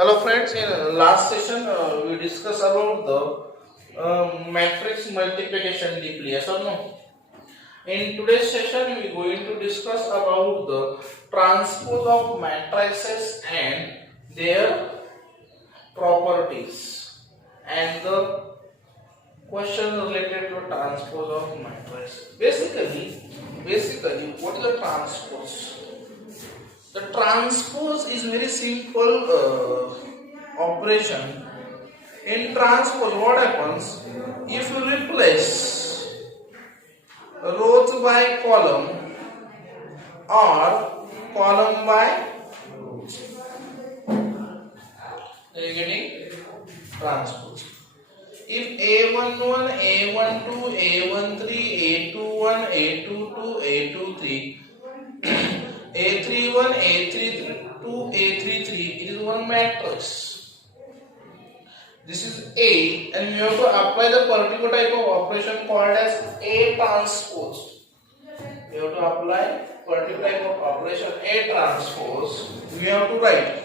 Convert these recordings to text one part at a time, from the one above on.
Hello friends, in last session we discussed about the matrix multiplication deeply, yes or no? In today's session we are going to discuss about the transpose of matrices and their properties and the question related to transpose of matrices. Basically, what is the transpose? The transpose is very simple operation. In transpose, what happens? If you replace rows by column or column by, then you are getting transpose. If A11, A12, A13, A21, A22, A23, A31, A32, A33, it is one matrix. This is A, and you have to apply the particular type of operation called as A transpose. You have to apply particular type of operation A transpose. We have to write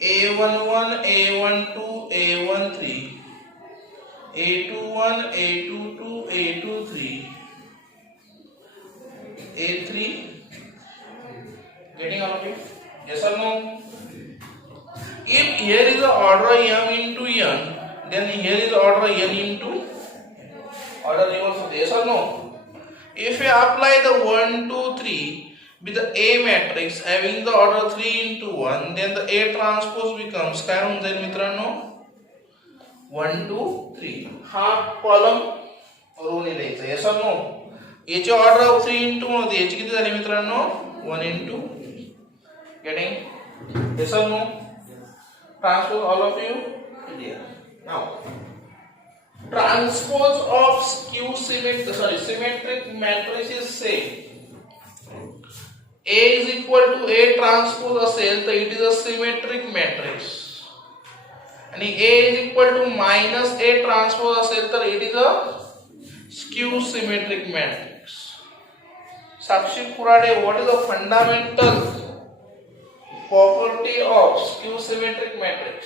A11, A12, A13, A21, A22, A23, A3. Getting all of it? Yes or no? If here is the order m into n, then here is the order n into order reverse. Yes or no? If you apply the 1, 2, 3 with the A matrix having the order 3 into 1, then the A transpose becomes काय होऊन जाईल मित्रांनो 1, 2, 3. हा column row ने लिहायचा. yes or no? याची ऑर्डर 3 into 1 होती. याची किती झाली मित्रांनो 1 into. Getting? Yes or no? Transpose all of you? Clear. Now, transpose of symmetric matrices say A is equal to A transpose असेल तर it is a symmetric matrix. आणि A is equal to minus A transpose असेल तर it is a skew symmetric matrix. Sakshi Kurade, what is the fundamental property of skew symmetric matrix?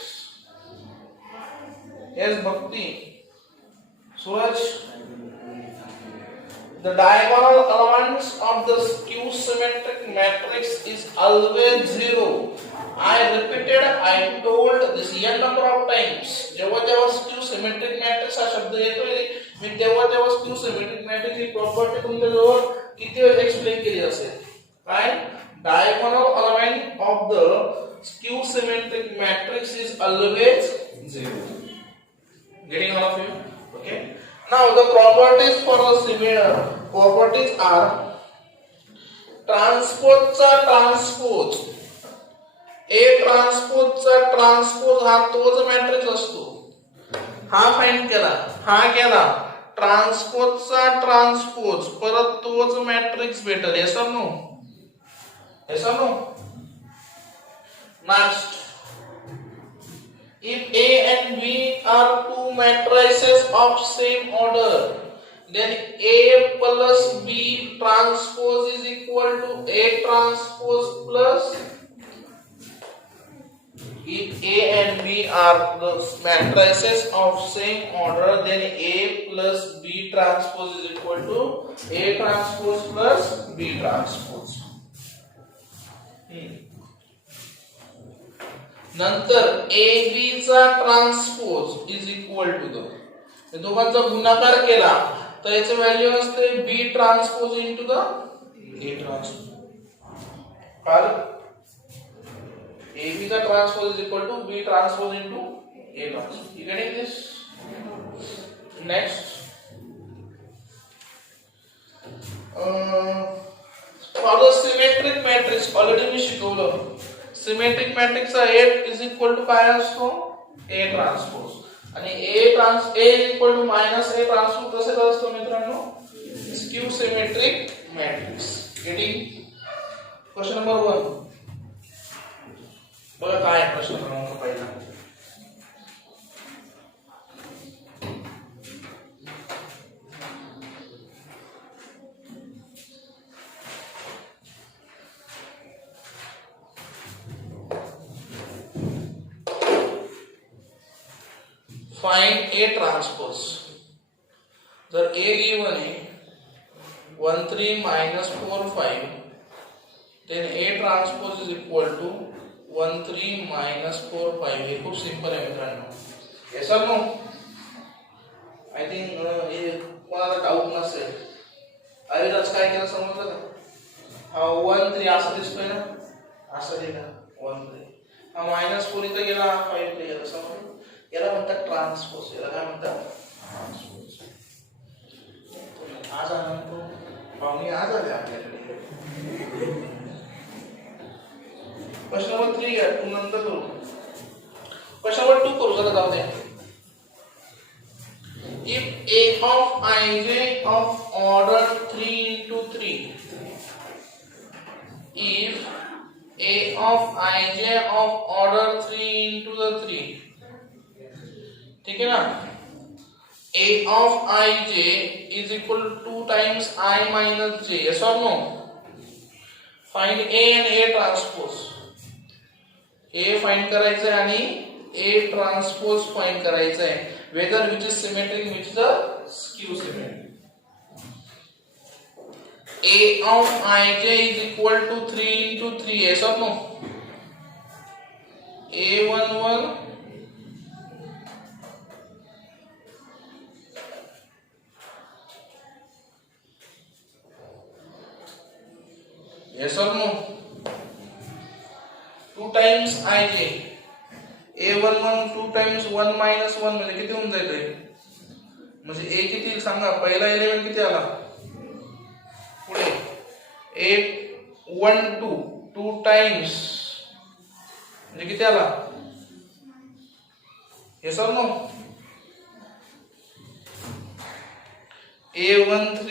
Yes, Bhakti. Suraj. The diagonal elements of the skew symmetric matrix is always zero. I told this n number of times. जेव्हा skew symmetric matrix हा शब्द येतोय मी तेव्हा skew symmetric matrix ही प्रॉपर्टी तुमच्या जवळ किती वेळा एक्सप्लेन केली असेल. काय? Diagonal element of the skew symmetric matrix is always zero. Getting all of you? Okay. Now the properties for the similar properties are transpose चा transpose. A transpose चा transpose हा तोच मॅट्रिक्स असतो. हा फाइंड केला, हा केला. ट्रान्सपोज चा ट्रान्सपोज परत तोच मॅट्रिक्स भेटेल. yes or no? Yes or no? Next, if A and B are two matrices of same order, then A plus B transpose is equal to A transpose plus. If A and B are the matrices of same order, then A plus B transpose is equal to A transpose plus B transpose. नंतर AB चा transpose is equal to the दोघांचा गुणाकार केला तर याचे value असते B transpose into the A transpose. काल AB चा transpose is equal to B transpose into A transpose. You getting this? Next, for the symmetric matrix already मी शिकवलं. सिमेट्रिक मॅट्रिक्स चा A is equal to काय असतो A transpose आणि A is equal to minus A transpose कसे असतो मित्रांनो skew symmetric matrix. Getting? Question number 1 बघा काय प्रश्न क्रमांक पहिला. Find A transpose. जर ए गिवन आहे 1 3 minus 4 5, then A transpose is equal to 1 3 minus 4 5. हे खूप सिंपल आहे मित्रांनो. येस और नो? आय थिंक हे कोणाला डाऊट नसेल. आज काय केलं समजलं का? हा 1 3 असा दिसतोय ना, असा दिला 1 3. हा -4 इथे गेला, 5 इथे गेला. समजलं? याला म्हणतात ट्रान्सपोज. याला काय म्हणतात? ट्रान्सपोज. आज आनंद पाहुणे आज आले आपल्याकडे. क्वेश्चन नंबर 3 घ्या, 2 नंतर करू. क्वेश्चन नंबर 2 करू, जरा जाऊ द्या. If A of ij of order 3 into 3, if A of ij of order 3 into the 3, ठीक है ना? A of ij is equal to 2 times I minus j. Yes or no? Find A and A transpose. A find करायचं आहे आणि A transpose find करायचं आहे. Whether which is symmetric, which is a skew symmetric. A of ij is equal to 3 into 3. Yes or no? A11 yes or no? 2 times ij. A11 2 times 1 minus 1 म्हणजे किती होऊन जाईल रे? म्हणजे A किती येईल सांगा? पहिला एलिमेंट किती आला? पुढे A12 2 times म्हणजे किती आला? yes or no? A13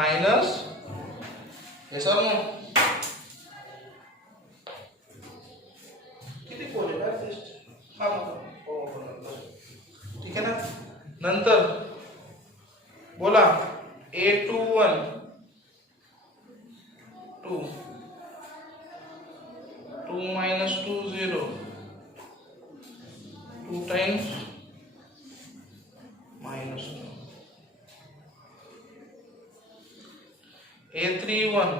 minus yes or no? किती कोण आहे टेस्ट? हा ठीक है ना. नंतर बोला A21 2 2 minus 2 0 2 times minus 2. A31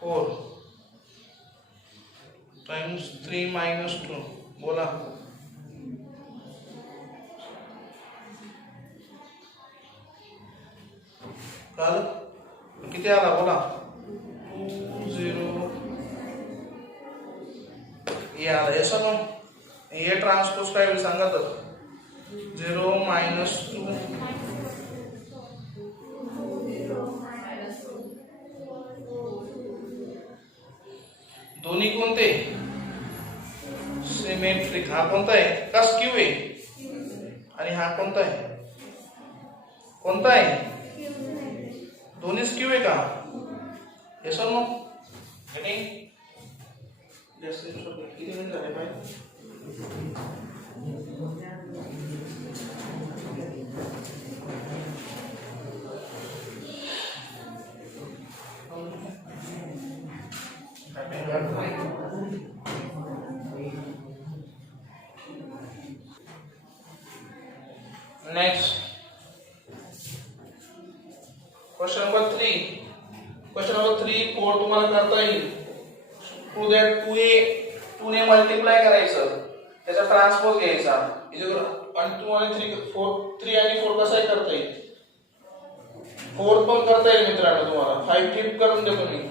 4 times 3 minus 2. बोला काल किती आला? बोला 2 0 ये आला. येस ना? ये ट्रान्सपोज काय होईल सांगा तर? 0 minus 2 दोन्ही कोणते? सिमेट्रिक. हा कोणता आहे? का स्क्यू आहे? आणि हा कोणता आहे? कोणता आहे? दोन्ही स्क्यू आहे का? येस और नो? गेटिंग? यस किती मिनिट झाले पाहिजे? Next, question number 3. Question number 3 4 तुम्हाला करता येईल. टू दॅट 2 ने मल्टिप्लाय करायचं, त्याचा ट्रान्सपोज घ्यायचा आणि 2 आणि 3 आणि 4 कसाही करता येईल. 4 पण करता येईल मित्रांनो तुम्हाला. 5 फ्लिप करून देतो मी.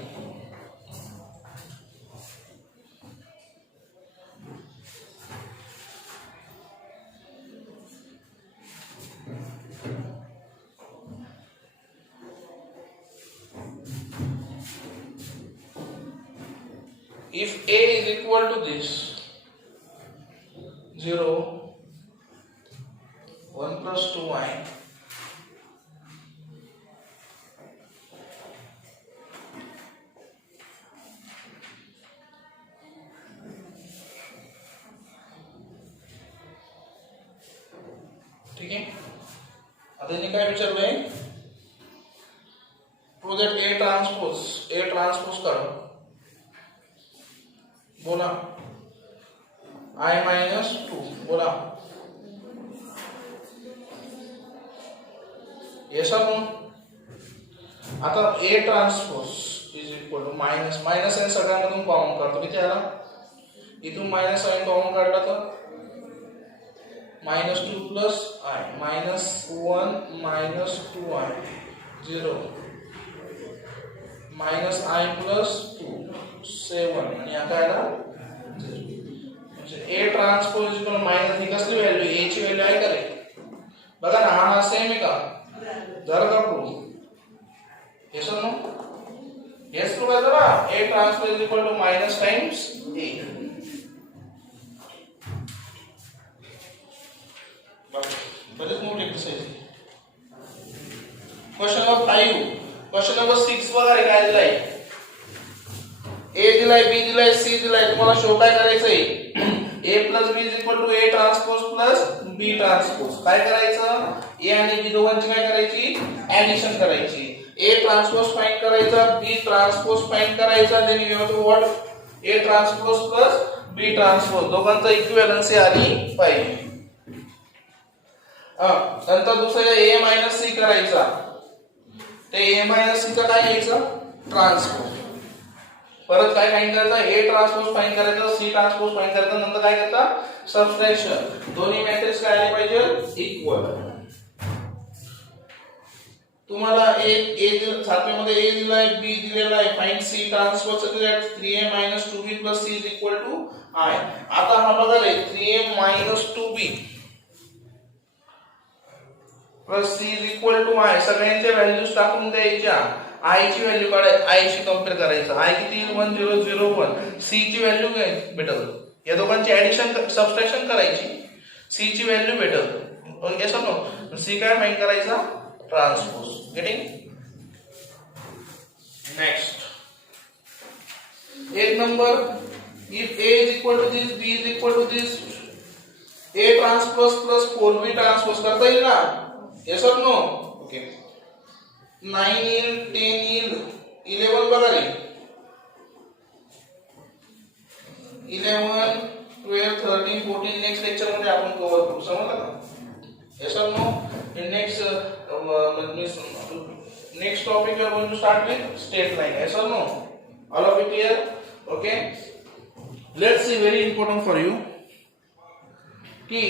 If A is equal to this 0 1 plus 2y ठीक है. आता इन्हें क्या विचारलंय? प्रूव दैट A ट्रांसपोज करो. बोला I minus 2 बोला yes or no. आता A transpose is equal to minus minus आणि सगळ्यांमधून कॉमन काढतो किती आला इथून मायनस साइन कॉमन काढला तर minus 2 plus I minus 1 minus 2I 0 minus I plus 2 7 आणि आता आला म्हणजे A ट्रान्सपोज इक्वल मायनस ही कसली व्हॅल्यू A ची व्हॅल्यू आहे का रे बघा ना हा सेम आहे का जर का प्रूफ येस और नो येस प्रूफ आहे जरा A transpose equal to minus times A बरेच मोठे exercise question number 5 question number 6 बघा रे काय दिलाय A दिलाय B दिलाय C दिलाय तुम्हाला शो काय करायचंय A plus B is equal to A transpose plus B transpose काय करायचं A आणि B दोघांची काय करायची ऍडिशन करायची A transpose फाइंड करायचा B transpose फाइंड करायचा then you have to what A transpose plus B transpose दोघांचा इक्विव्हॅलन्सी आली पाहिजे नंतर दुसरा A minus C करायचा ते A minus C चा काय घ्यायचं ट्रान्सपोज परत काय फाइंड करायचा A ट्रान्सपोज फाइंड करायचा C ट्रान्सपोज फाइंड करायचा नंतर काय करायचा सबट्रॅक्शन दोन्ही मॅट्रिक्स काय आले पाहिजे इक्वल तुम्हाला A सातव्यामध्ये A दिलाय B दिलेला आहे फाइंड C ट्रान्सपोज साठी 3A 2B C is equal to I आता हा बघा रे 3A 2B plus C is equal to I सगळ्यांच्या व्हॅल्यूज टाकून द्यायच्या I ची व्हॅल्यू काढायची I शी कंपेअर करायचं I किती 1001 C ची व्हॅल्यू काय भेटेल या दोघांची ऍडिशन सबट्रॅक्शन करायची C ची व्हॅल्यू भेटेल येस और नो C काय फाइंड करायचा ट्रान्सपोज गेटिंग नेक्स्ट एक number if A is equal to this B is equal to this A transpose plus 4B transpose करता येईल ना yes or no okay 9 येईल 10 येईल 11 बघा रे 11 12 13 14 नेक्स्ट लेक्चर मध्ये आपण कव्हर करू समजलं का yes or no in next topic we are going to start with straight line yes or no all of it clear okay let's see very important for you ki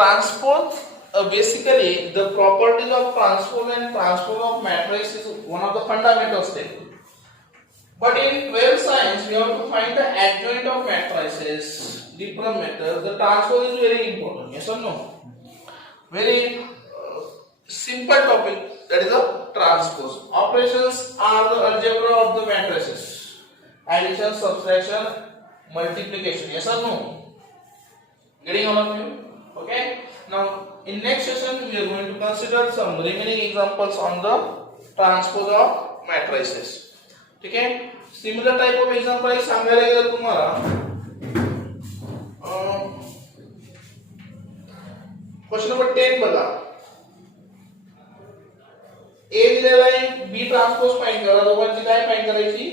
transpose basically the properties of transpose and transpose of matrix is one of the fundamental steps but in 12th science we have to find the adjoint of matrices different methods the transpose is very important yes or no very simple topic that is a transpose operations are the algebra of the matrices addition subtraction multiplication yes or no getting all of you okay now in next session we are going to consider some remaining examples on the transpose of matrices ठीक है similar type of example एक सांगायला गेलं तुम्हाला question number 10 बघा A दिलेला आहे B transpose find करा दोघांची काय फाइंड करायची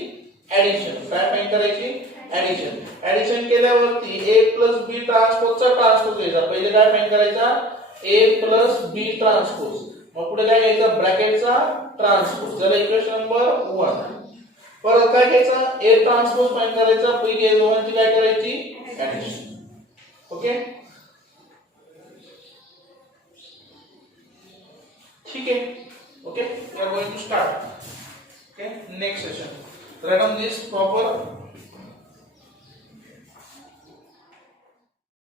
ऍडिशन काय फाइंड करायची ऍडिशन केल्यावरती A plus B ट्रान्सपोजचा ट्रान्सपोज घ्यायचा पहिले काय फाइंड करायचा A plus B ट्रान्सपोज मग पुढे काय घ्यायचा ब्रॅकेटचा ट्रान्सपोज त्याला इक्वेशन नंबर 1 परत काय घ्यायचा A ट्रान्सपोज फाइंड करायचा पहिले या दोघांची काय करायची ऍडिशन ओके ठीक है okay we are going to start okay next session write down this proper